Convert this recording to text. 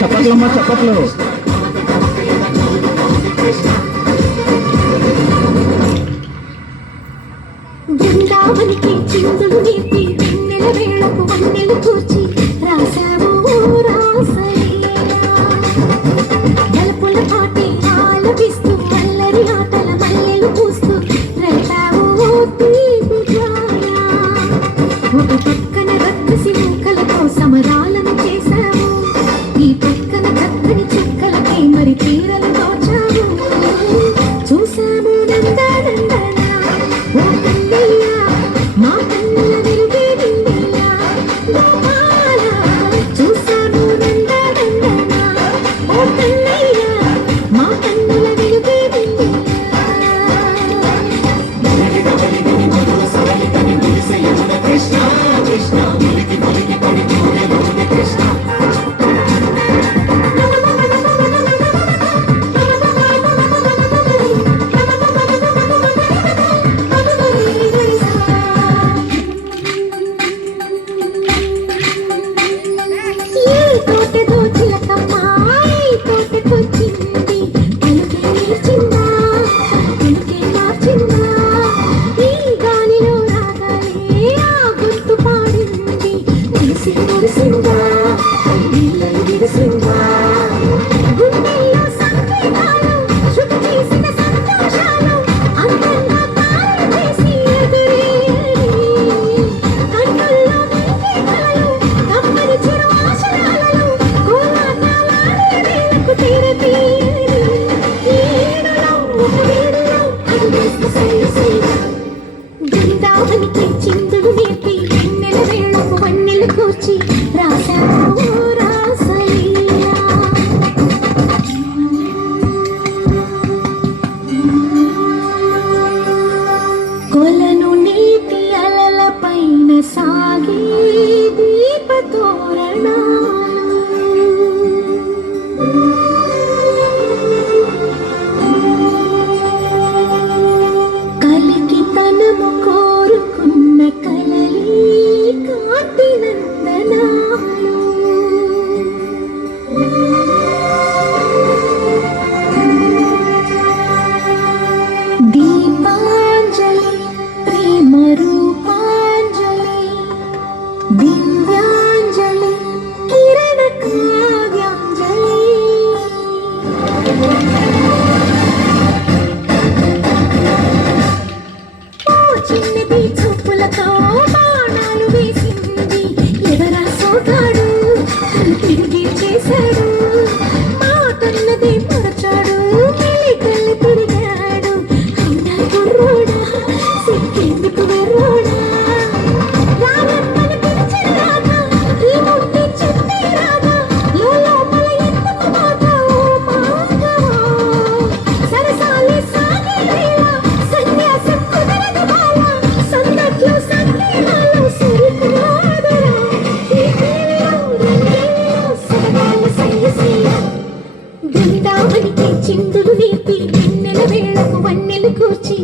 చప్పట్లమ్మా చప్పట్లు. బృందావనికి చిందులు నేర్పి వెన్నెల వేళకు వన్నెలు కూర్చి రాసావు గలపుల పాటి ఆలపిస్తూ అల్లరి ఆటల మల్లెలు పూస్తూ రేపావు తీపి జ్వాల. ఒక పక్కన రక్కసి మూకలతో సమరాలను చేశావు, ఈ పక్కన చక్కని చుక్కలకి మరి తీరలు దోచావు. చూసాము నందనందన ఓ కన్నయ్య, మా కన్నుల వెలుగే నిన్నయ్య గోపాల. చూసాము నందనందన ఓ కన్నయ్య, మా కన్నుల వెలుగే నిన్నయ్య. బృందావనికి చిందులు నేర్పి వెన్నెల వేళకు వన్నెలు కూర్చి రాసావు రాసలీలా. కొలను నీటి అలల పైన సాగే దీపతోరణాలు, కలికి తనము కోరుకున్న కలలి కాంతి నందనాలు. దీపాంజలి ప్రేమ రూపాంజలి, దివ్యాంజలి కిరణ కావ్యాంజలి. చిన్నది చూపులతో బాణాలు వేసింది, ఎవరా సోగాడు తిరిగి చేశాడు. మాటన్నది మరచాడు, మెలికలు తిరిగాడు. అయినా కుర్రోడా సిక్కేందుకు వెర్రోడా. రామమ్మని పిలిచిన రాధా, ఈ ముట్టి చెప్పే రాధా, లోపల ఎందుకు బాధ ఓ మాధవా. సరసాలే సాగే వేళ సన్యాసం కుదరదు బాల, సందట్లో సందేహాలు సరిపోదురా. ఈ తీరిలో రంగేలో సరదాల సయ్యసీయ. బృందావనికి చిందులు నేర్పి వెన్నెల వేళకు వన్నెలు కూర్చి